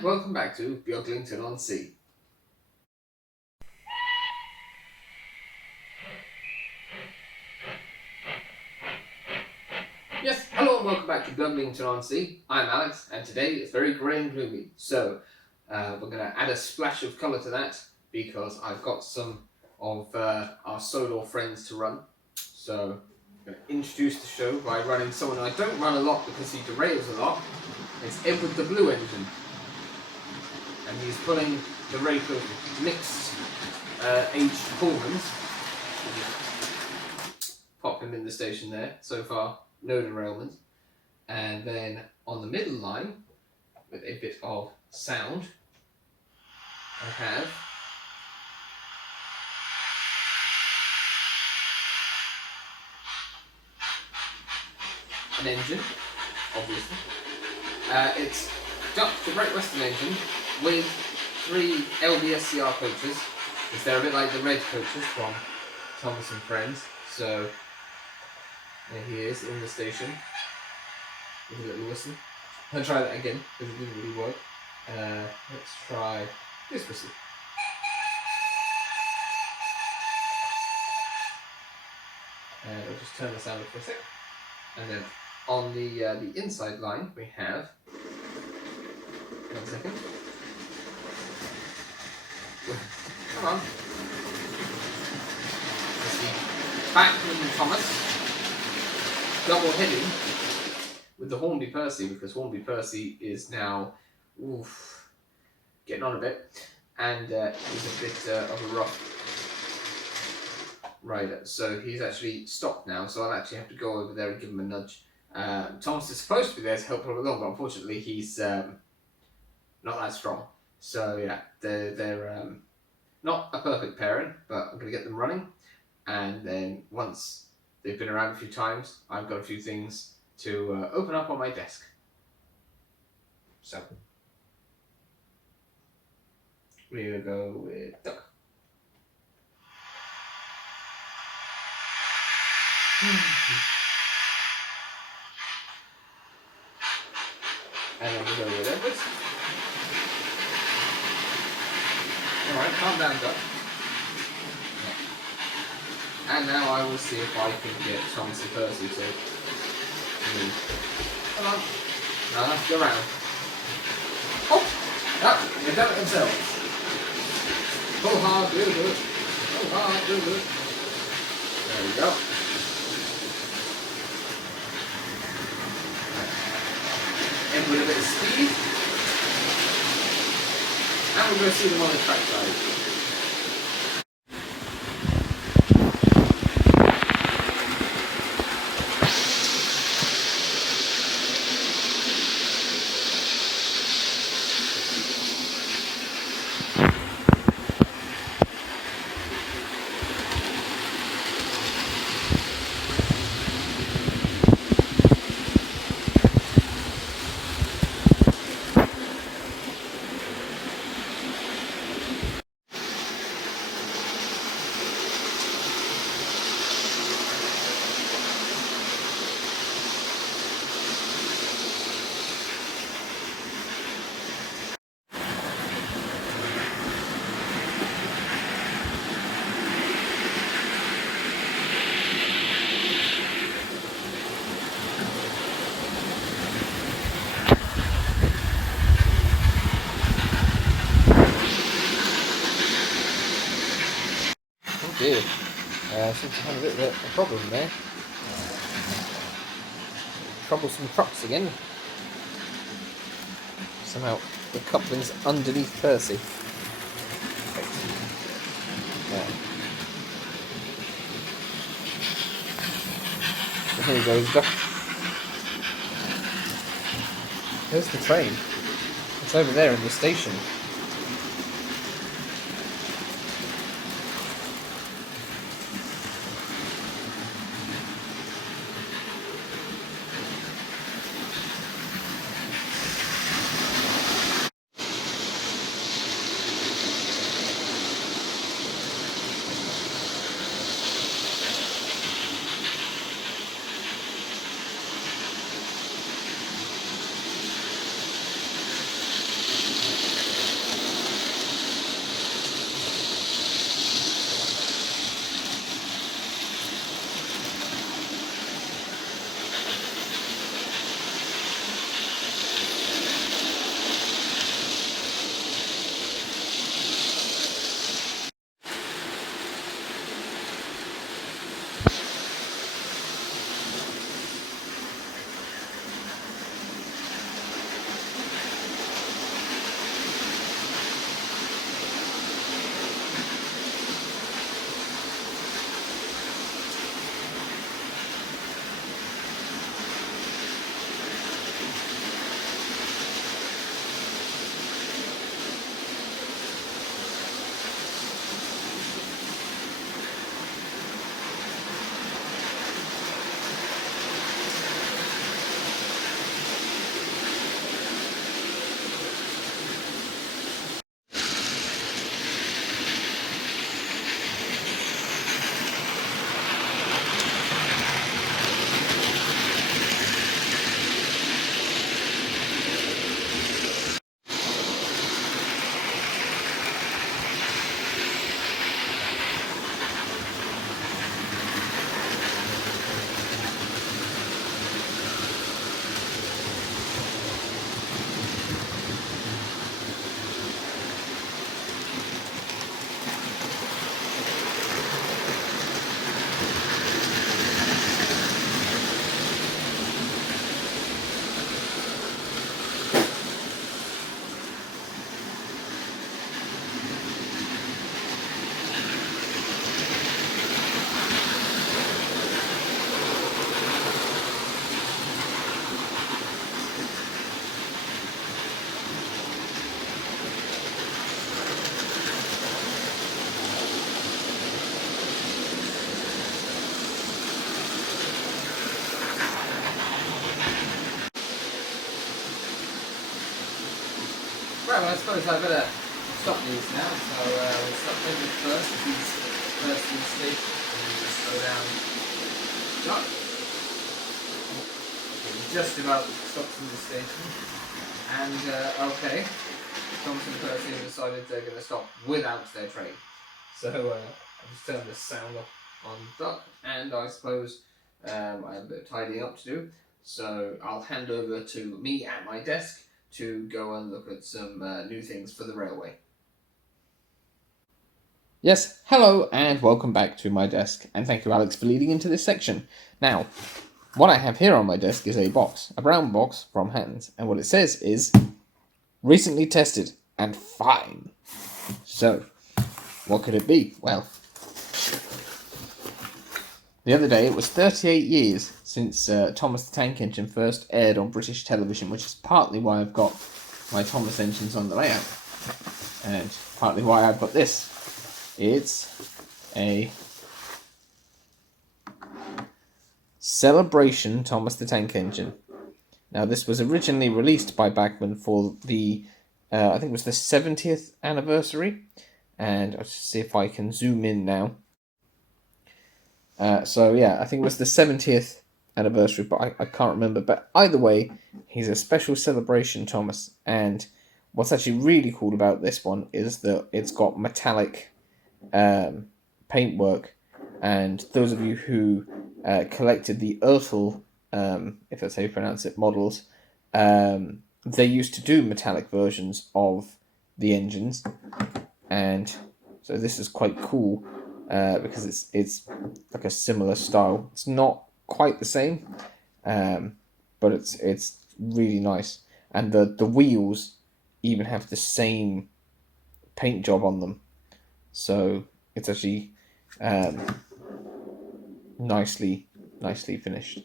and welcome back to Beaglington-On-Sea. Yes, hello and welcome back to Beaglington-On-Sea. I'm Alex, and today it's very grey and gloomy, so we're going to add a splash of colour to that because I've got some of our Sodor friends to run. So I'm going to introduce the show by running someone I don't run a lot because he derails a lot. It's Edward the Blue Engine. And he's pulling the rake of mixed aged Pullmans. Pop him in the station there. So far, no derailment. And then on the middle line, with a bit of sound, I have an engine, obviously. It's the Great Western engine with 3 LBSCR coaches, because they're a bit like the red coaches from Thomas and Friends. So there he is in the station with a little whistle. I'll try that again because it didn't really work. Let's try this whistle. And I'll just turn the sound up for a sec. And then on the inside line we have, 1 second. Come on. Let's see. Bachman Thomas double heading with the Hornby Percy, because Hornby Percy is now getting on a bit, and he's a bit of a rough rider, so he's actually stopped now, so I'll actually have to go over there and give him a nudge. Thomas is supposed to be there to help him along, but unfortunately he's not that strong. So yeah, they're not a perfect pairing, but I'm going to get them running, and then once they've been around a few times, I've got a few things to open up on my desk. So we're going to go with Duck. And then we'll go with Edward. Alright, calm down, Duck. Yeah. And now I will see if I can get Thomas and Percy to move. Come on. No, go around. Oh! No, they've done it themselves. Pull hard, do good. Pull hard, do good. There we go. And with a bit of speed. And we're going to see them on the track side. Dear. Seems to have a bit of a problem there. Troublesome trucks again. Somehow the coupling's underneath Percy. So here he goes, Duck. There's the train. It's over there in the station. suppose I better stop these now. So we'll stop them first. These first in the station. And just slow down. Stop. Just about stopped in the station. And okay, Thomas and Percy have decided they're going to stop without their train. So I'll just turn the sound off on dock, and I suppose I have a bit of tidying up to do. So I'll hand over to me at my desk to go and look at some new things for the railway. Yes, hello and welcome back to my desk, and thank you, Alex, for leading into this section. Now, what I have here on my desk is a box, a brown box from Hattons, and what it says is recently tested and fine. So, what could it be? Well, the other day it was 38 years since Thomas the Tank Engine first aired on British television, which is partly why I've got my Thomas engines on the layout, and partly why I've got this. It's a Celebration Thomas the Tank Engine. Now, this was originally released by Bachmann for the, I think it was the 70th anniversary, and I'll just see if I can zoom in now. So yeah, I think it was the 70th anniversary, but I can't remember. But either way, he's a special Celebration Thomas, and what's actually really cool about this one is that it's got metallic paintwork, and those of you who collected the Ertl, if that's how you pronounce it, models, they used to do metallic versions of the engines, and so this is quite cool because it's like a similar style. It's not quite the same, but it's really nice, and the wheels even have the same paint job on them. So it's actually nicely finished.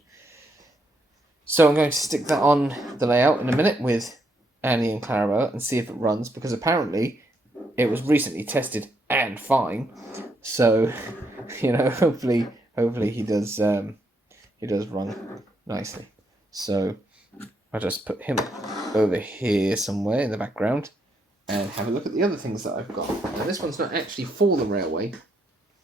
So I'm going to stick that on the layout in a minute with Annie and Clarabelle and see if it runs, because apparently it was recently tested and fine. So, you know, hopefully he does run nicely. So I'll just put him over here somewhere in the background and have a look at the other things that I've got. Now, this one's not actually for the railway.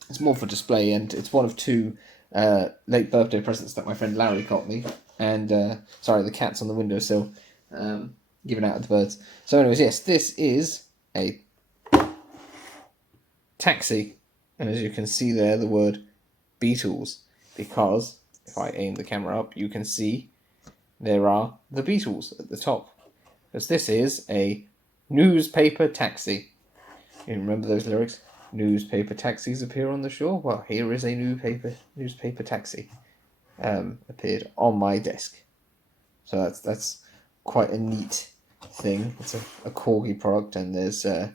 It's more for display, and it's one of two late birthday presents that my friend Larry got me. And, sorry, the cat's on the windowsill, giving out at the birds. So anyways, yes, this is a taxi. And as you can see there, the word Beatles, because if I aim the camera up, you can see there are the Beatles at the top. Because this is a newspaper taxi. You remember those lyrics? Newspaper taxis appear on the shore. Well, here is a newspaper taxi appeared on my desk. So that's quite a neat thing. It's a Corgi product, and there's a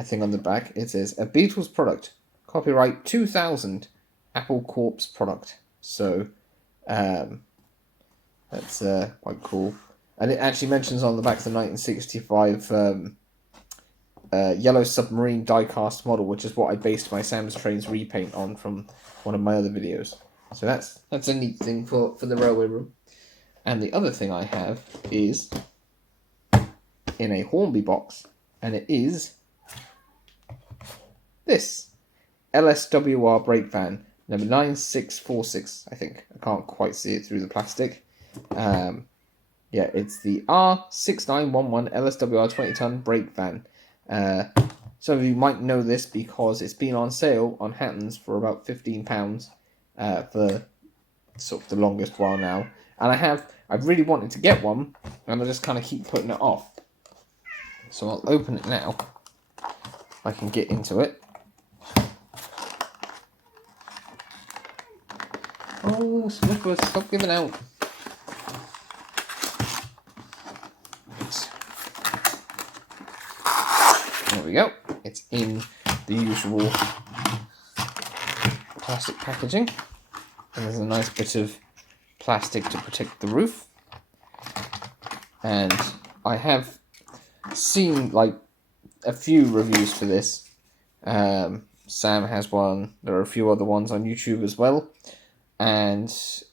thing on the back. It says a Beatles product, copyright 2000, Apple Corps product. So that's quite cool. And it actually mentions on the back the 1965 yellow submarine die-cast model, which is what I based my Sam's Trains repaint on from one of my other videos. So that's a neat thing for the railway room. And the other thing I have is in a Hornby box, and it is this LSWR brake van, number 9646, I think. I can't quite see it through the plastic. Yeah, it's the R6911 LSWR 20-ton brake van. Some of you might know this because it's been on sale on Hattons for about £15 for sort of the longest while now. And I've really wanted to get one, and I just kind of keep putting it off. So I'll open it now. I can get into it. Oh, Sniffers, stop giving out. There we go. It's in the usual plastic packaging. And there's a nice bit of plastic to protect the roof. And I have seen like a few reviews for this. Sam has one. There are a few other ones on YouTube as well. And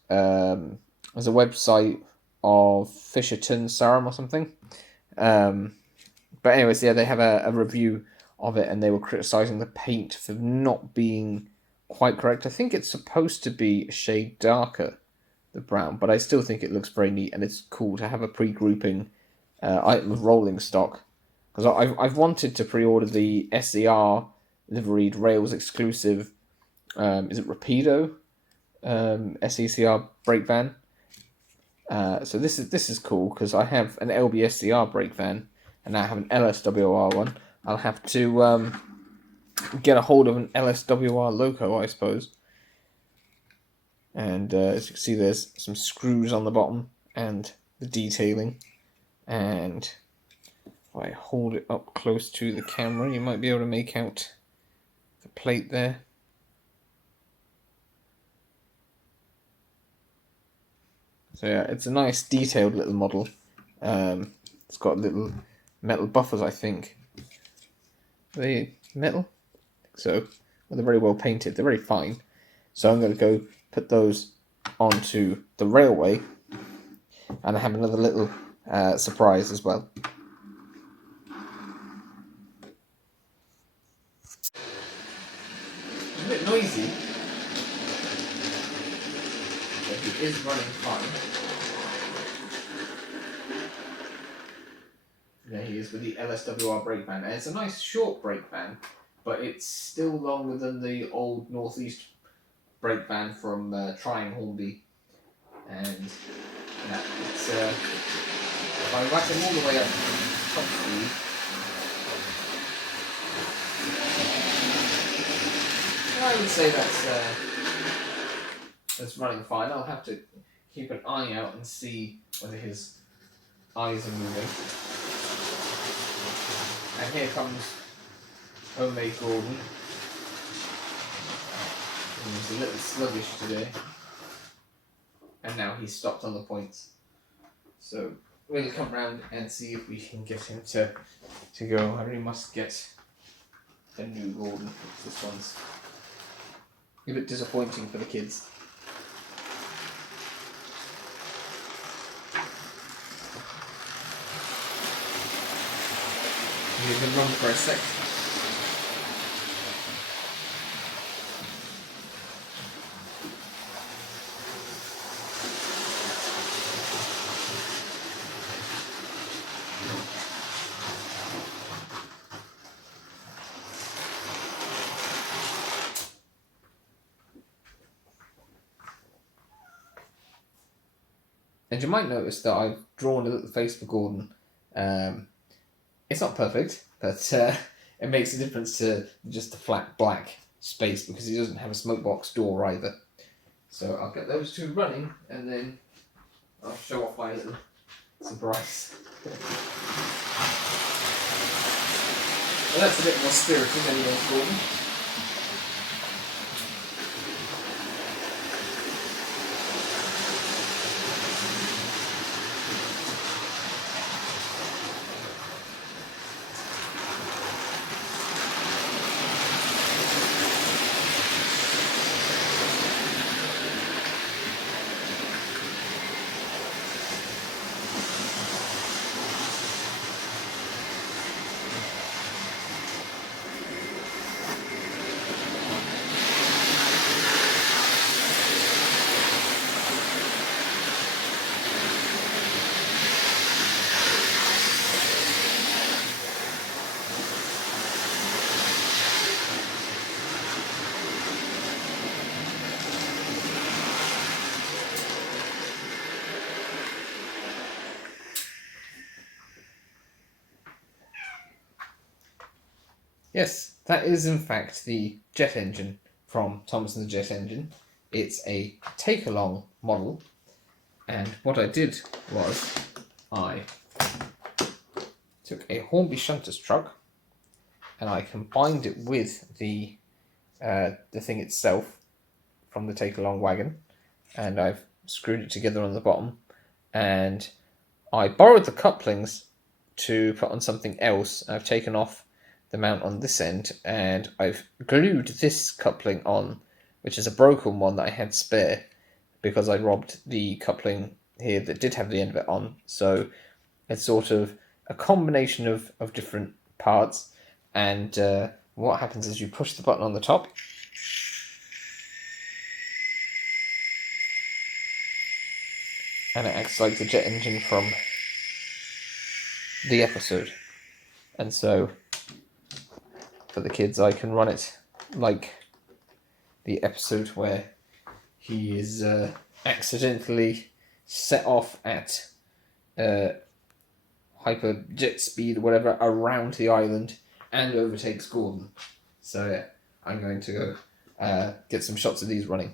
there's a website of Fisherton Sarum or something. But anyways, yeah, they have a review of it, and they were criticising the paint for not being quite correct. I think it's supposed to be a shade darker, the brown, but I still think it looks very neat, and it's cool to have a pre-grouping item of rolling stock. Because I've wanted to pre-order the SER liveried Rails exclusive, is it Rapido? SECR brake van. So this is cool because I have an LBSCR brake van and I have an LSWR one. I'll have to get a hold of an LSWR loco, I suppose. And as you can see, there's some screws on the bottom and the detailing. And if I hold it up close to the camera, you might be able to make out the plate there. So yeah, it's a nice detailed little model. It's got little metal buffers, I think. Are they metal? So, well, they're very well painted. They're very fine. So I'm going to go put those onto the railway, and I have another little surprise as well. It's a bit noisy, but it is running fine. There he is with the LSWR brake van, and it's a nice short brake van, but it's still longer than the old Northeast brake van from Trying Hornby. And yeah, it's if I whack him all the way up top speed, I would say that's running fine. I'll have to keep an eye out and see whether his eyes are moving. And here comes Homemade Gordon. He's a little sluggish today. And now he's stopped on the points. So we'll come round and see if we can get him to go. I really must get a new Gordon. This one's a bit disappointing for the kids. He's been run for a sec. And you might notice that I've drawn a little face for Gordon. It's not perfect, but it makes a difference to just the flat black space because he doesn't have a smoke box door either. So I'll get those two running and then I'll show off my little surprise. Well, that's a bit more spirited anyway, Gordon. Yes, that is in fact the jet engine from Thomas and the Jet Engine. It's a take-along model, and what I did was I took a Hornby Shunters truck and I combined it with the thing itself from the take-along wagon, and I've screwed it together on the bottom, and I borrowed the couplings to put on something else. I've taken off the mount on this end and I've glued this coupling on, which is a broken one that I had spare because I robbed the coupling here that did have the end of it on. So it's sort of a combination of different parts, and what happens is you push the button on the top, and it acts like the jet engine from the episode. And so for the kids, I can run it like the episode where he is accidentally set off at hyper jet speed or whatever around the island and overtakes Gordon. So yeah, I'm going to go get some shots of these running.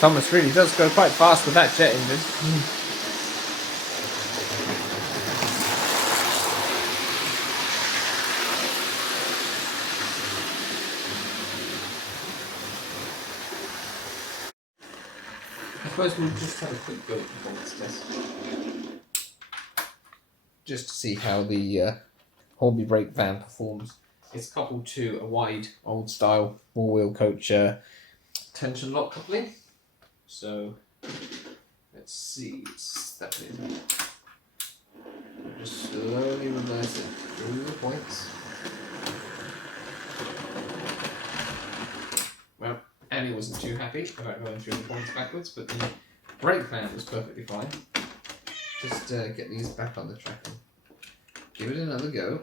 Thomas really does go quite fast with that jet engine. I suppose we'll just have a quick go at the performance test. Just to see how the Hornby brake van performs. It's coupled to a wide, old style, four-wheel coach tension lock coupling. So, let's see, step it in. Just slowly reverse it through the points. Well, Annie wasn't too happy about going through the points backwards, but the brake van was perfectly fine. Just get these back on the track and give it another go.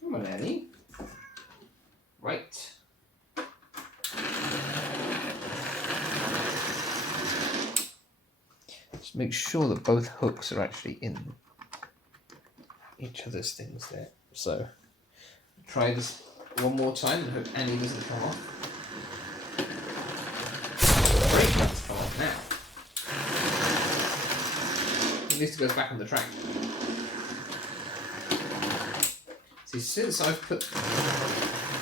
Come on, Annie. Right. Just make sure that both hooks are actually in each other's things there. So, try this one more time and hope Annie doesn't come off. The brake van's come off now. At least it goes back on the track. See, since I've put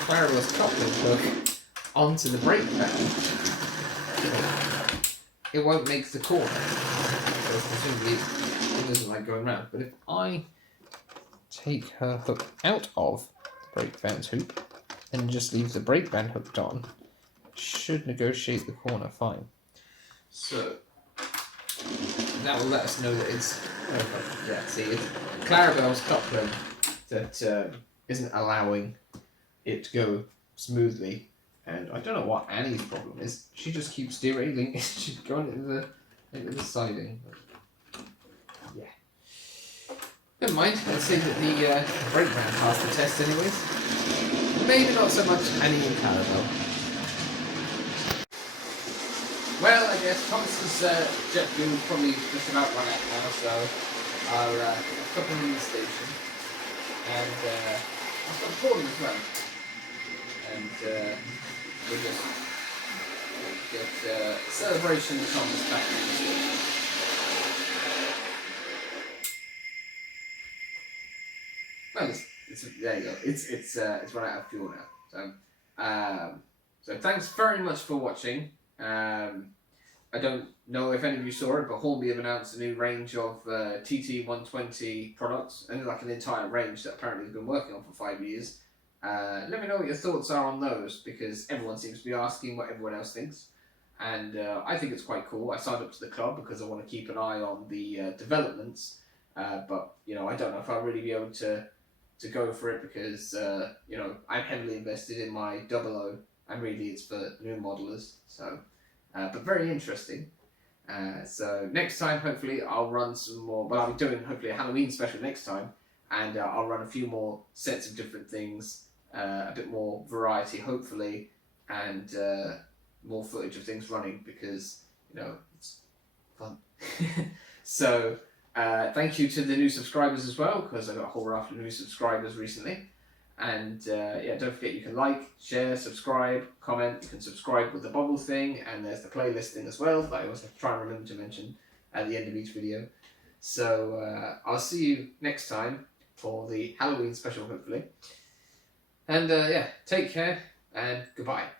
Clara's coupling hook onto the brake van, it won't make the corner. So presumably it doesn't like going round. But if I take her hook out of the brake van's hoop and just leave the brake van hooked on, it should negotiate the corner fine. So that will let us know that it's yeah, see, it's Clarabelle's coupling that isn't allowing it to go smoothly, and I don't know what Annie's problem is. She just keeps derailing. She's going into the siding. But yeah, never mind. Let's say that the brake van passed the test, anyways. Maybe not so much Annie and Clarabelle. Well, I guess Thomas's jet fuel probably just about run out now, so I'll put him in the station. And I'll start recording as well. And we'll just get celebration comes back in this year. Well, there you go. It's run out of fuel now. So thanks very much for watching. I don't know if any of you saw it, but Hornby have announced a new range of TT120 products, and like an entire range that apparently has been working on for 5 years. Let me know what your thoughts are on those, because everyone seems to be asking what everyone else thinks, and I think it's quite cool. I signed up to the club because I want to keep an eye on the developments, but you know, I don't know if I'll really be able to go for it, because you know, I'm heavily invested in my 00, and really it's for new modelers. So, but very interesting. So next time, hopefully, I'll run some more. Well, I'll be doing hopefully a Halloween special next time, and I'll run a few more sets of different things, a bit more variety, hopefully, and more footage of things running, because you know, it's fun. So. Thank you to the new subscribers as well, because I got a whole raft of new subscribers recently. And yeah, don't forget you can like, share, subscribe, comment. You can subscribe with the bubble thing, and there's the playlist thing as well that I always have to try and remember to mention at the end of each video. So I'll see you next time for the Halloween special, hopefully. And yeah, take care and goodbye.